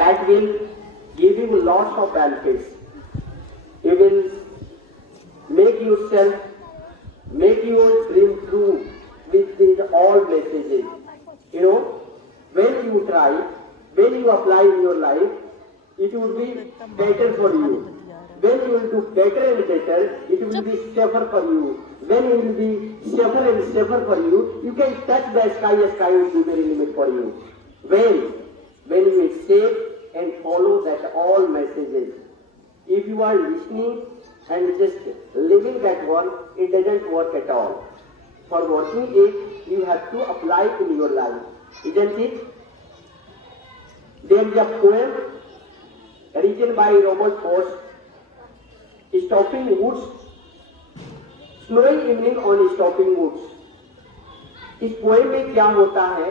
that will give him lots of benefits. You will make yourself, make your dream true with these all messages. You know, when you try, when you apply in your life, it will be better for you. When you will do better and better, it will be safer for you. When it will be safer and safer for you, you can touch the sky will be very limit for you. When you accept and follow that all messages, if you are listening and just living that one, it doesn't work at all. For working it, you have to apply in your life, isn't it? There is a poem written by Robert Frost, Stopping Woods, Snowy Evening on Stopping Woods. इस poem में क्या होता है,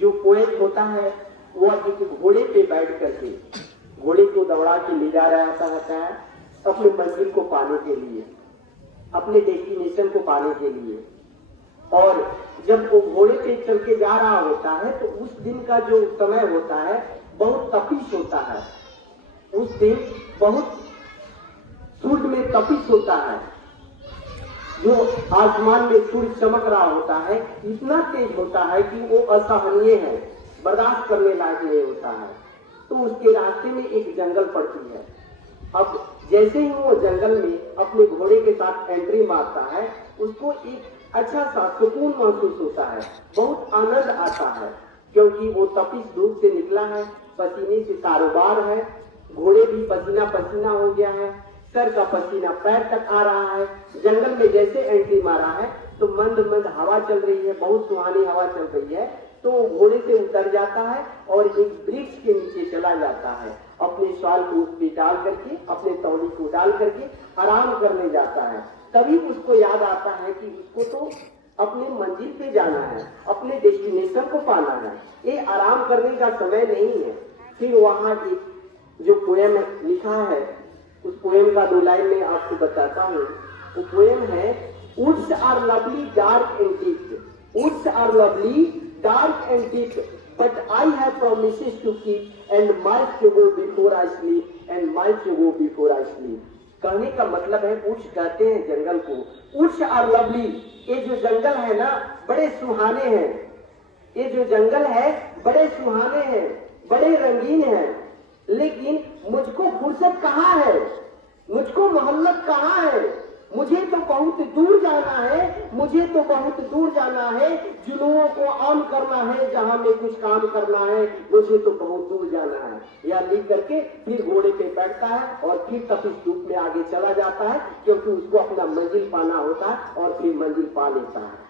जो poet होता है वह एक घोड़े पे बैठ करके घोड़े को दौड़ा के ले जा रहा रहता है अपने मंजिल को पाने के लिए, अपने डेस्टिनेशन को पाने के लिए। और जब वो घोड़े पे चल के जा रहा होता है तो उस दिन का जो समय होता है बहुत तपिश होता है, उस दिन बहुत सूर्य में तपिश होता है, जो आसमान में सूर्य चमक रहा होता है इतना तेज होता है कि वो असहनीय है, बर्दाश्त करने लायक नहीं होता है। तो उसके रास्ते में एक जंगल पड़ती है। अब जैसे ही वो जंगल में अपने घोड़े के साथ एंट्री मारता है, उसको एक अच्छा सा सुकून महसूस होता है, बहुत आनंद आता है, क्योंकि वो तपिश धूप से निकला है, पसीने से कारोबार है, घोड़े भी पसीना पसीना हो गया है, सर का पसीना पैर तक आ रहा है। जंगल में जैसे एंट्री मारा है तो मंद मंद हवा चल रही है, बहुत सुहानी हवा चल रही है, तो घोड़े से उतर जाता है और एक वृक्ष के नीचे चला जाता है, अपने शाल को उस पे डाल करके, अपने तौली को डाल करके आराम करने जाता है। तभी उसको याद आता है कि उसको तो अपने मंजिल पे जाना है, अपने डेस्टिनेशन को पाना है, ये आराम करने का समय नहीं है। फिर वहां की जो पोएम लिखा है, उस पोएम का दो लाइन में आपको बताता हूँ। वो पोएम है, woods are lovely dark and deep, woods are lovely dark and deep, but I have promises to keep and miles to go before I sleep, and miles to go before I sleep. कहने का मतलब है, woods कहते हैं जंगल को, woods are lovely, ये जो जंगल है ना बड़े सुहाने हैं, ये जो जंगल है बड़े सुहाने हैं, बड़े रंगीन हैं, लेकिन मुझको फुर्सत कहाँ है, मुझको मोहल्लत कहाँ है, मुझे तो बहुत दूर जाना है, मुझे तो बहुत दूर जाना है, जुनूनों को आम करना है, जहां में कुछ काम करना है, मुझे तो बहुत दूर जाना है। या लिख करके फिर घोड़े पे बैठता है और फिर तपिश धूप में आगे चला जाता है, क्योंकि उसको अपना मंजिल पाना होता है और फिर मंजिल पा लेता है।